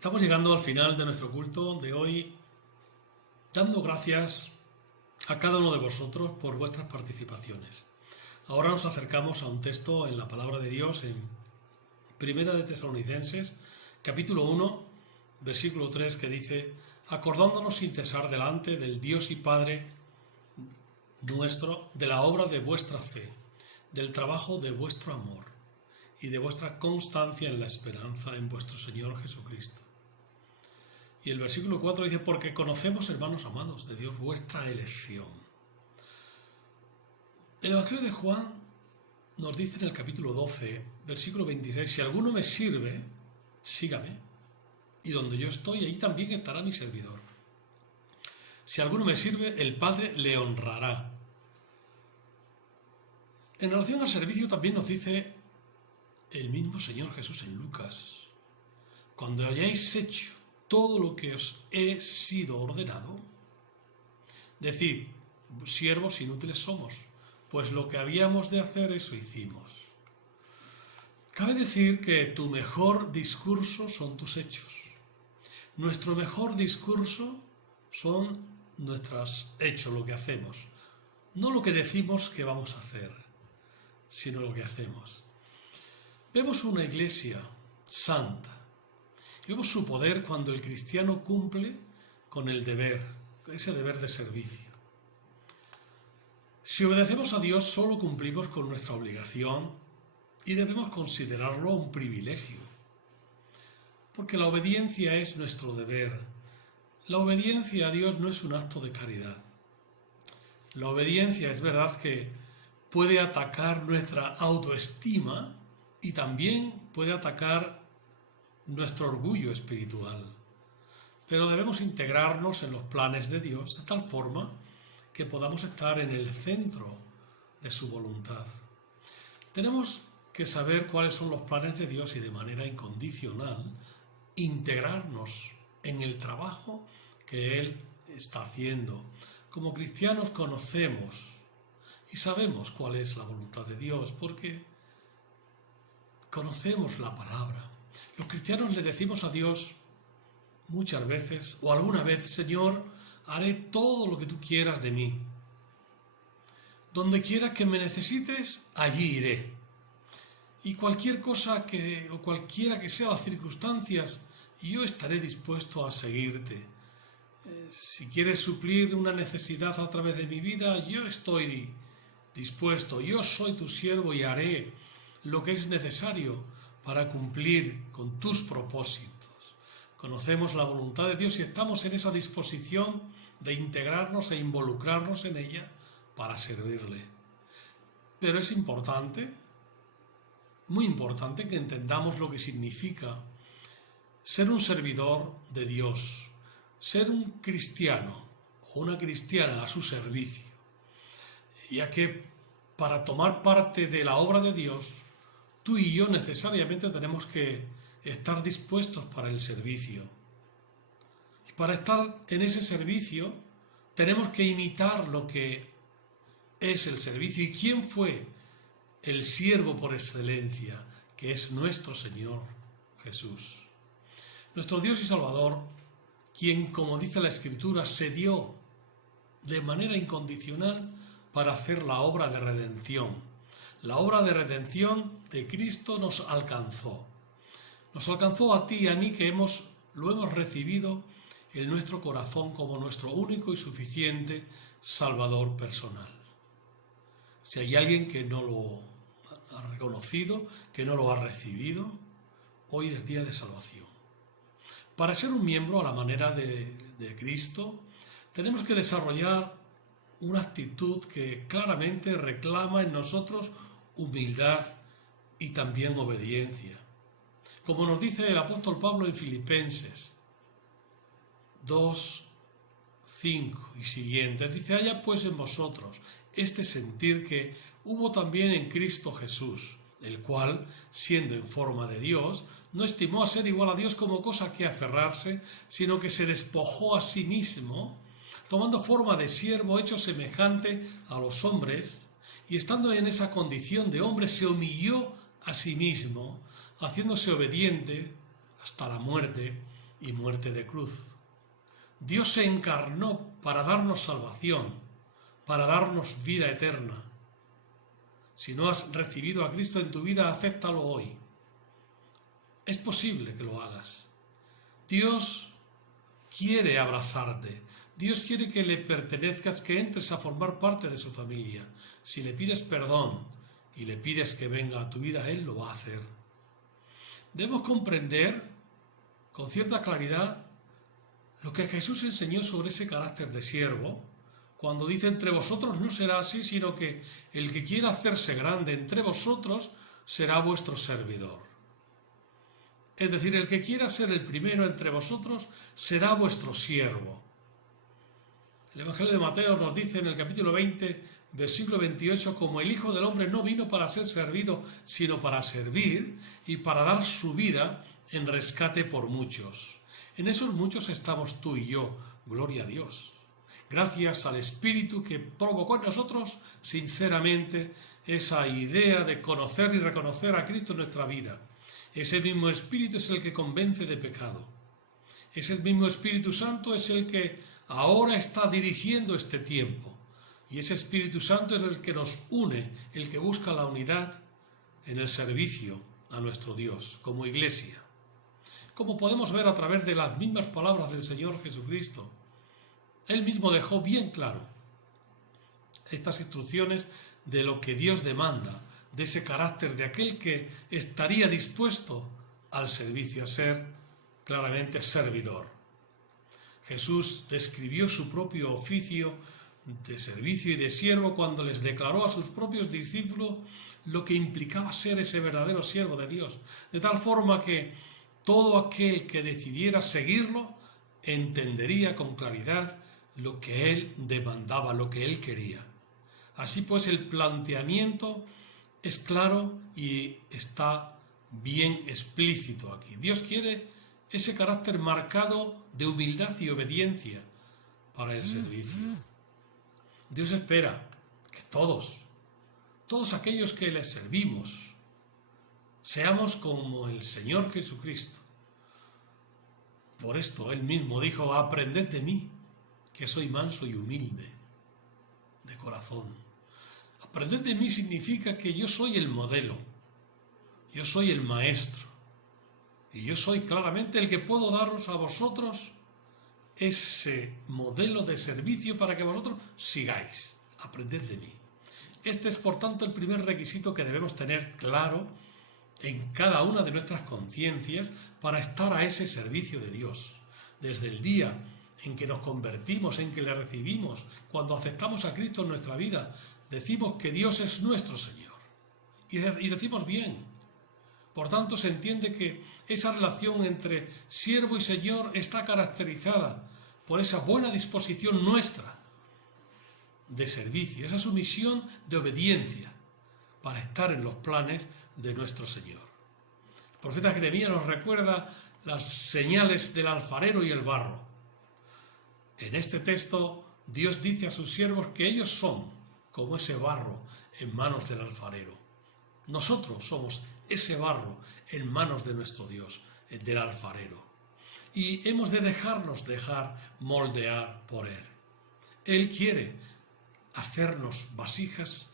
Estamos llegando al final de nuestro culto de hoy, dando gracias a cada uno de vosotros por vuestras participaciones. Ahora nos acercamos a un texto en la palabra de Dios en Primera de Tesalonicenses, capítulo 1, versículo 3, que dice: acordándonos sin cesar delante del Dios y Padre nuestro de la obra de vuestra fe, del trabajo de vuestro amor y de vuestra constancia en la esperanza en vuestro Señor Jesucristo. Y el versículo 4 dice: porque conocemos, hermanos amados de Dios, vuestra elección. El Evangelio de Juan nos dice en el capítulo 12, versículo 26, si alguno me sirve, sígame, y donde yo estoy, allí también estará mi servidor. Si alguno me sirve, el Padre le honrará. En relación al servicio también nos dice el mismo Señor Jesús en Lucas: cuando hayáis hecho todo lo que os he sido ordenado, decid, siervos inútiles somos, pues lo que habíamos de hacer, eso hicimos. Cabe decir que tu mejor discurso son tus hechos. Nuestro mejor discurso son nuestros hechos, lo que hacemos. No lo que decimos que vamos a hacer, sino lo que hacemos. Vemos una iglesia santa. Vemos su poder cuando el cristiano cumple con el deber, ese deber de servicio. Si obedecemos a Dios, solo cumplimos con nuestra obligación y debemos considerarlo un privilegio, porque la obediencia es nuestro deber. La obediencia a Dios no es un acto de caridad. La obediencia es verdad que puede atacar nuestra autoestima y también puede atacar nuestro orgullo espiritual. Pero debemos integrarnos en los planes de Dios de tal forma que podamos estar en el centro de su voluntad. Tenemos que saber cuáles son los planes de Dios y de manera incondicional integrarnos en el trabajo que Él está haciendo. Como cristianos conocemos y sabemos cuál es la voluntad de Dios porque conocemos la palabra. Los cristianos le decimos a Dios muchas veces o alguna vez: Señor, haré todo lo que tú quieras de mí. Donde quieras que me necesites, allí iré. Y cualquier cosa o cualquiera que sean las circunstancias, yo estaré dispuesto a seguirte. Si quieres suplir una necesidad a través de mi vida, yo estoy dispuesto. Yo soy tu siervo y haré lo que es necesario para cumplir con tus propósitos. Conocemos la voluntad de Dios y estamos en esa disposición de integrarnos e involucrarnos en ella para servirle. Pero es importante, muy importante, que entendamos lo que significa ser un servidor de Dios, ser un cristiano o una cristiana a su servicio, ya que para tomar parte de la obra de Dios, tú y yo necesariamente tenemos que estar dispuestos para el servicio. Y para estar en ese servicio tenemos que imitar lo que es el servicio. ¿Y quién fue el siervo por excelencia? Que es nuestro Señor Jesús. Nuestro Dios y Salvador, quien, como dice la Escritura, se dio de manera incondicional para hacer la obra de redención. La obra de redención de Cristo nos alcanzó. Nos alcanzó a ti y a mí, que lo hemos recibido en nuestro corazón como nuestro único y suficiente Salvador personal. Si hay alguien que no lo ha reconocido, que no lo ha recibido, hoy es día de salvación. Para ser un miembro a la manera de Cristo, tenemos que desarrollar una actitud que claramente reclama en nosotros humildad y también obediencia. Como nos dice el apóstol Pablo en Filipenses 2, 5 y siguientes, dice: haya pues en vosotros este sentir que hubo también en Cristo Jesús, el cual, siendo en forma de Dios, no estimó a ser igual a Dios como cosa que aferrarse, sino que se despojó a sí mismo, tomando forma de siervo, hecho semejante a los hombres, y estando en esa condición de hombre, se humilló a sí mismo, haciéndose obediente hasta la muerte y muerte de cruz. Dios se encarnó para darnos salvación, para darnos vida eterna. Si no has recibido a Cristo en tu vida, acéptalo hoy. Es posible que lo hagas. Dios quiere abrazarte. Dios quiere que le pertenezcas, que entres a formar parte de su familia. Si le pides perdón y le pides que venga a tu vida, Él lo va a hacer. Debemos comprender con cierta claridad lo que Jesús enseñó sobre ese carácter de siervo, cuando dice: entre vosotros no será así, sino que el que quiera hacerse grande entre vosotros será vuestro servidor. Es decir, el que quiera ser el primero entre vosotros será vuestro siervo. El Evangelio de Mateo nos dice en el capítulo 20, versículo 28, como el Hijo del Hombre no vino para ser servido, sino para servir y para dar su vida en rescate por muchos. En esos muchos estamos tú y yo, gloria a Dios. Gracias al Espíritu que provocó en nosotros, sinceramente, esa idea de conocer y reconocer a Cristo en nuestra vida. Ese mismo Espíritu es el que convence de pecado. Ese mismo Espíritu Santo es el que ahora está dirigiendo este tiempo. Y ese Espíritu Santo es el que nos une, el que busca la unidad en el servicio a nuestro Dios, como iglesia. Como podemos ver a través de las mismas palabras del Señor Jesucristo, Él mismo dejó bien claro estas instrucciones de lo que Dios demanda, de ese carácter de aquel que estaría dispuesto al servicio, a ser claramente servidor. Jesús describió su propio oficio de servicio y de siervo cuando les declaró a sus propios discípulos lo que implicaba ser ese verdadero siervo de Dios, de tal forma que todo aquel que decidiera seguirlo entendería con claridad lo que Él demandaba, lo que Él quería. Así pues, el planteamiento es claro y está bien explícito aquí. Dios quiere ese carácter marcado de humildad y obediencia para el servicio. Dios espera que todos aquellos que le servimos, seamos como el Señor Jesucristo. Por esto Él mismo dijo: aprended de mí, que soy manso y humilde de corazón. Aprended de mí significa que yo soy el modelo, yo soy el maestro, y yo soy claramente el que puedo daros a vosotros ese modelo de servicio para que vosotros sigáis. Aprended de mí. Este es, por tanto, el primer requisito que debemos tener claro en cada una de nuestras conciencias para estar a ese servicio de Dios. Desde el día en que nos convertimos, en que le recibimos, cuando aceptamos a Cristo en nuestra vida, decimos que Dios es nuestro Señor. Y decimos bien. Por tanto, se entiende que esa relación entre siervo y Señor está caracterizada por esa buena disposición nuestra de servicio, esa sumisión de obediencia para estar en los planes de nuestro Señor. El profeta Jeremías nos recuerda las señales del alfarero y el barro. En este texto, Dios dice a sus siervos que ellos son como ese barro en manos del alfarero. Nosotros somos ese barro en manos de nuestro Dios, del alfarero. Y hemos de dejar moldear por Él. Él quiere hacernos vasijas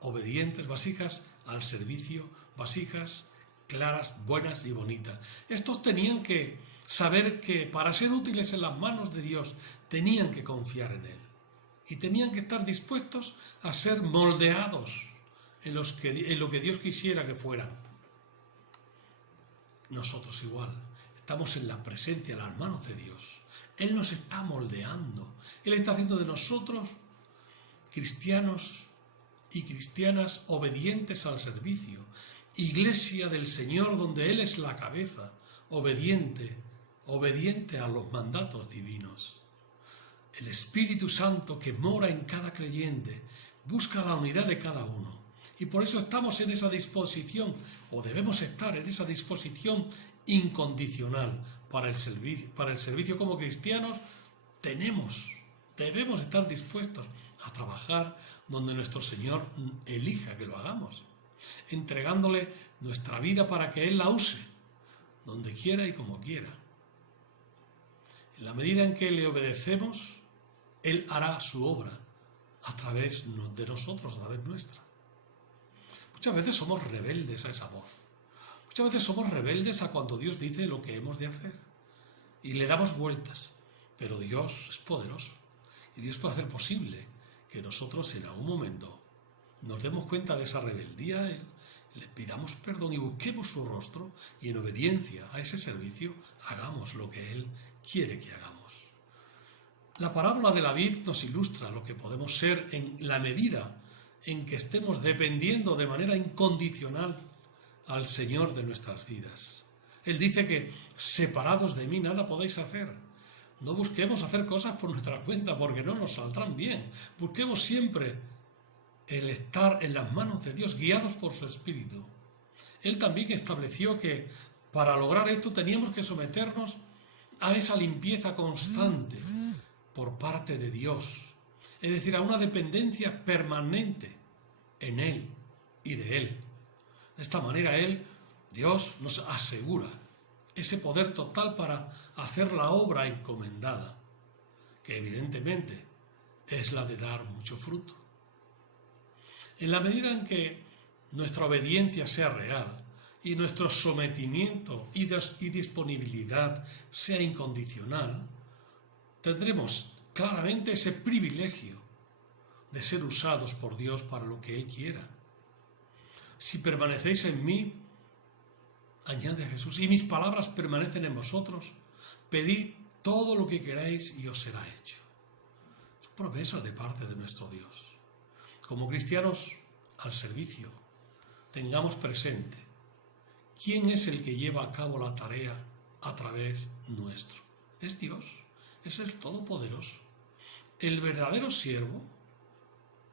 obedientes, vasijas al servicio, vasijas claras, buenas y bonitas. Estos tenían que saber que para ser útiles en las manos de Dios tenían que confiar en Él. Y tenían que estar dispuestos a ser moldeados en lo que Dios quisiera que fueran. Nosotros igual, estamos en la presencia, en las manos de Dios. Él nos está moldeando. Él está haciendo de nosotros cristianos y cristianas obedientes al servicio. Iglesia del Señor donde Él es la cabeza, obediente a los mandatos divinos. El Espíritu Santo que mora en cada creyente busca la unidad de cada uno. Y por eso estamos en esa disposición, o debemos estar en esa disposición incondicional para el servicio como cristianos. Debemos estar dispuestos a trabajar donde nuestro Señor elija que lo hagamos, entregándole nuestra vida para que Él la use, donde quiera y como quiera. En la medida en que le obedecemos, Él hará su obra a través de nosotros, a través nuestra. Muchas veces somos rebeldes a esa voz. Muchas veces somos rebeldes a cuando Dios dice lo que hemos de hacer. Y le damos vueltas. Pero Dios es poderoso. Y Dios puede hacer posible que nosotros en algún momento nos demos cuenta de esa rebeldía a Él, le pidamos perdón y busquemos su rostro y en obediencia a ese servicio hagamos lo que Él quiere que hagamos. La parábola de la vid nos ilustra lo que podemos ser en la medida en que estemos dependiendo de manera incondicional al Señor de nuestras vidas. Él dice que separados de mí nada podéis hacer. No busquemos hacer cosas por nuestra cuenta porque no nos saldrán bien. Busquemos siempre el estar en las manos de Dios, guiados por su Espíritu. Él también estableció que para lograr esto teníamos que someternos a esa limpieza constante por parte de Dios, es decir, a una dependencia permanente en Él y de Él. De esta manera Dios nos asegura ese poder total para hacer la obra encomendada, que evidentemente es la de dar mucho fruto. En la medida en que nuestra obediencia sea real y nuestro sometimiento y disponibilidad sea incondicional, tendremos claramente ese privilegio de ser usados por Dios para lo que Él quiera. Si permanecéis en mí, añade Jesús, y mis palabras permanecen en vosotros, pedid todo lo que queráis y os será hecho. Es promesa de parte de nuestro Dios. Como cristianos al servicio, tengamos presente quién es el que lleva a cabo la tarea a través nuestro. Es Dios, es el Todopoderoso. El verdadero siervo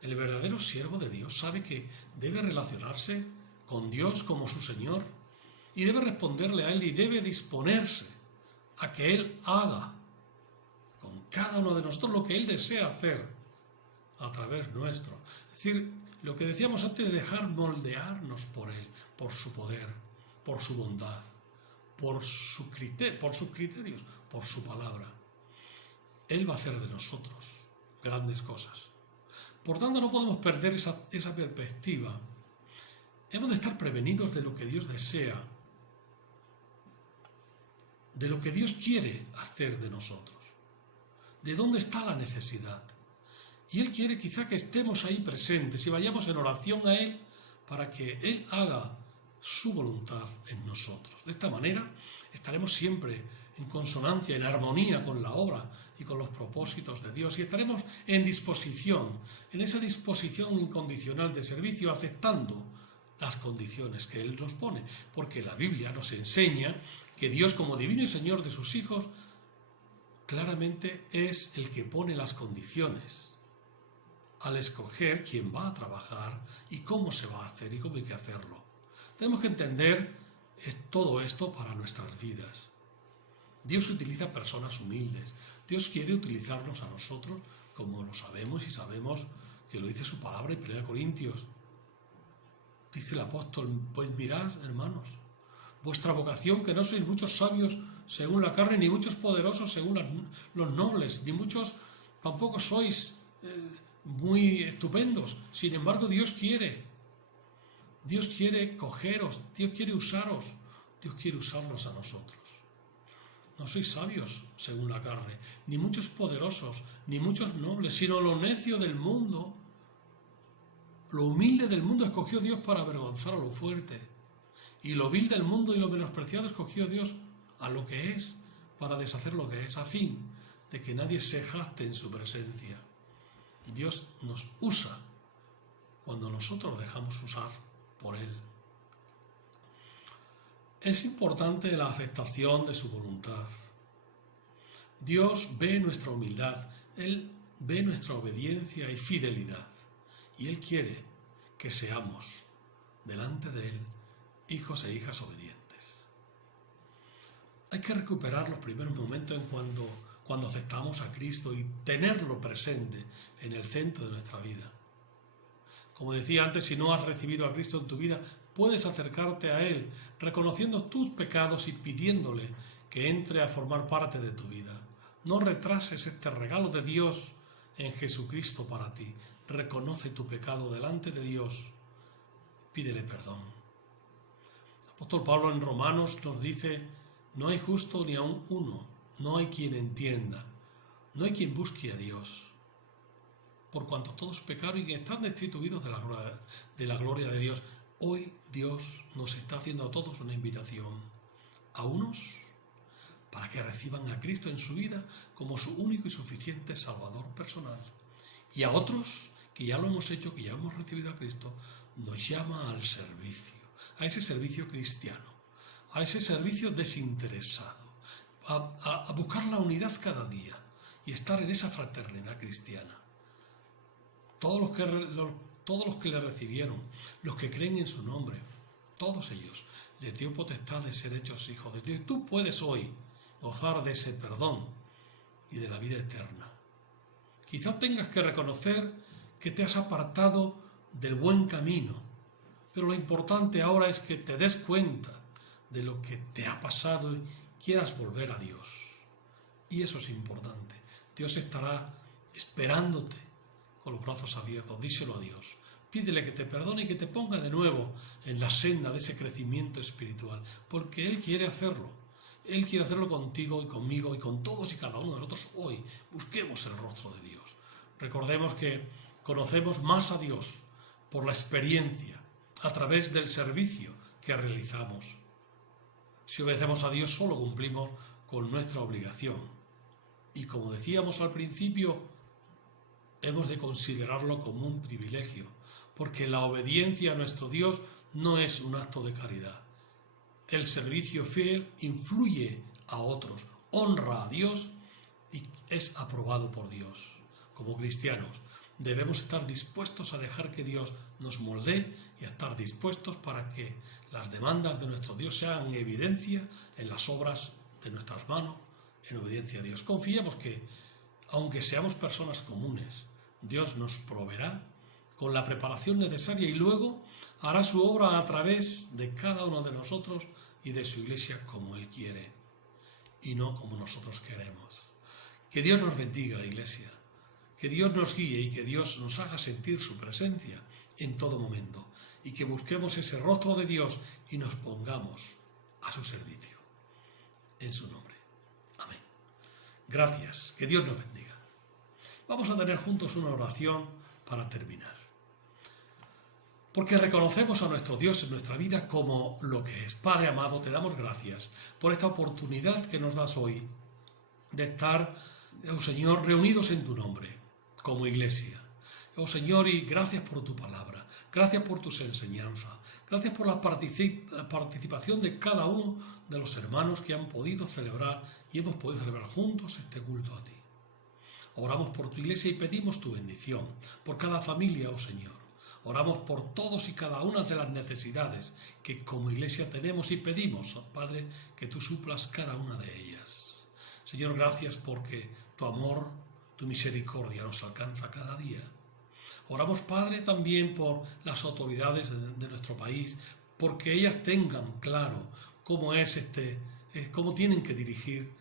de Dios sabe que debe relacionarse con Dios como su Señor y debe responderle a Él y debe disponerse a que Él haga con cada uno de nosotros lo que Él desea hacer a través nuestro. Es decir, lo que decíamos antes de dejar moldearnos por Él, por su poder, por su bondad, por sus criterios, por su palabra. Él va a hacer de nosotros grandes cosas. Por tanto, no podemos perder esa perspectiva. Hemos de estar prevenidos de lo que Dios desea, de lo que Dios quiere hacer de nosotros, de dónde está la necesidad. Y Él quiere quizá que estemos ahí presentes y vayamos en oración a Él para que Él haga su voluntad en nosotros. De esta manera estaremos siempre en consonancia, en armonía con la obra y con los propósitos de Dios y estaremos en disposición, en esa disposición incondicional de servicio, aceptando las condiciones que Él nos pone, porque la Biblia nos enseña que Dios, como divino y Señor de sus hijos, claramente es el que pone las condiciones al escoger quién va a trabajar y cómo se va a hacer y cómo hay que hacerlo. Tenemos que entender todo esto para nuestras vidas. Dios utiliza personas humildes. Dios quiere utilizarnos a nosotros, como lo sabemos y sabemos que lo dice su palabra en 1 Corintios. Dice el apóstol, pues mirad, hermanos, vuestra vocación, que no sois muchos sabios según la carne, ni muchos poderosos según los nobles, ni muchos, tampoco sois muy estupendos. Sin embargo, Dios quiere cogeros, Dios quiere usaros, Dios quiere usarnos a nosotros. No sois sabios según la carne, ni muchos poderosos, ni muchos nobles, sino lo necio del mundo, lo humilde del mundo escogió Dios para avergonzar a lo fuerte, y lo vil del mundo y lo menospreciado escogió Dios a lo que es, para deshacer lo que es, a fin de que nadie se jacte en su presencia. Dios nos usa cuando nosotros dejamos usar por Él. Es importante la aceptación de su voluntad. Dios ve nuestra humildad, Él ve nuestra obediencia y fidelidad, y Él quiere que seamos, delante de Él, hijos e hijas obedientes. Hay que recuperar los primeros momentos en cuando aceptamos a Cristo y tenerlo presente en el centro de nuestra vida. Como decía antes, si no has recibido a Cristo en tu vida, puedes acercarte a Él, reconociendo tus pecados y pidiéndole que entre a formar parte de tu vida. No retrases este regalo de Dios en Jesucristo para ti. Reconoce tu pecado delante de Dios. Pídele perdón. El apóstol Pablo en Romanos nos dice: no hay justo ni aun uno, no hay quien entienda, no hay quien busque a Dios. Por cuanto todos pecaron y están destituidos de la gloria de Dios. Hoy Dios nos está haciendo a todos una invitación. A unos para que reciban a Cristo en su vida como su único y suficiente Salvador personal. Y a otros, que ya lo hemos hecho, que ya hemos recibido a Cristo, nos llama al servicio, a ese servicio cristiano, a ese servicio desinteresado, a buscar la unidad cada día y estar en esa fraternidad cristiana. Todos los que le recibieron, los que creen en su nombre, todos ellos les dio potestad de ser hechos hijos de Dios. Tú puedes hoy gozar de ese perdón y de la vida eterna. Quizás tengas que reconocer que te has apartado del buen camino, pero lo importante ahora es que te des cuenta de lo que te ha pasado y quieras volver a Dios. Y eso es importante. Dios estará esperándote con los brazos abiertos. Díselo a Dios. Pídele que te perdone y que te ponga de nuevo en la senda de ese crecimiento espiritual, porque Él quiere hacerlo. Él quiere hacerlo contigo y conmigo y con todos y cada uno de nosotros hoy. Busquemos el rostro de Dios. Recordemos que conocemos más a Dios por la experiencia, a través del servicio que realizamos. Si obedecemos a Dios, solo cumplimos con nuestra obligación. Y como decíamos al principio, hemos de considerarlo como un privilegio, porque la obediencia a nuestro Dios no es un acto de caridad. El servicio fiel influye a otros, honra a Dios y es aprobado por Dios. Como cristianos debemos estar dispuestos a dejar que Dios nos moldee y a estar dispuestos para que las demandas de nuestro Dios sean en evidencia en las obras de nuestras manos, en obediencia a Dios. Confiemos que, aunque seamos personas comunes, Dios nos proveerá con la preparación necesaria y luego hará su obra a través de cada uno de nosotros y de su iglesia como Él quiere y no como nosotros queremos. Que Dios nos bendiga, iglesia, que Dios nos guíe y que Dios nos haga sentir su presencia en todo momento y que busquemos ese rostro de Dios y nos pongamos a su servicio. En su nombre. Amén. Gracias. Que Dios nos bendiga. Vamos a tener juntos una oración para terminar. Porque reconocemos a nuestro Dios en nuestra vida como lo que es. Padre amado, te damos gracias por esta oportunidad que nos das hoy de estar, oh Señor, reunidos en tu nombre, como iglesia. Oh Señor, y gracias por tu palabra, gracias por tus enseñanzas, gracias por la participación de cada uno de los hermanos que han podido celebrar y hemos podido celebrar juntos este culto a ti. Oramos por tu iglesia y pedimos tu bendición, por cada familia, oh Señor. Oramos por todos y cada una de las necesidades que como iglesia tenemos y pedimos, Padre, que tú suplas cada una de ellas. Señor, gracias porque tu amor, tu misericordia nos alcanza cada día. Oramos, Padre, también por las autoridades de nuestro país, porque ellas tengan claro cómo cómo tienen que dirigir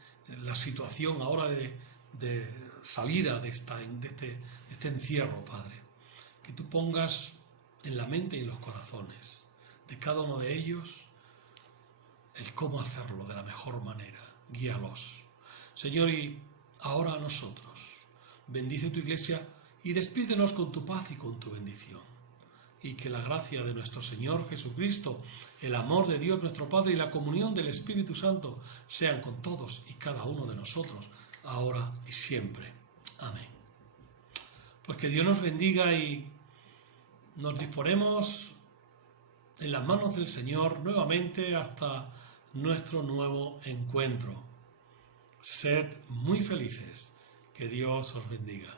la situación ahora de salida de este encierro, Padre. Que tú pongas en la mente y en los corazones de cada uno de ellos el cómo hacerlo de la mejor manera. Guíalos. Señor, y ahora a nosotros, bendice tu iglesia y despídenos con tu paz y con tu bendición. Y que la gracia de nuestro Señor Jesucristo, el amor de Dios nuestro Padre y la comunión del Espíritu Santo sean con todos y cada uno de nosotros, ahora y siempre. Amén. Pues que Dios nos bendiga y nos disponemos en las manos del Señor nuevamente hasta nuestro nuevo encuentro. Sed muy felices. Que Dios os bendiga.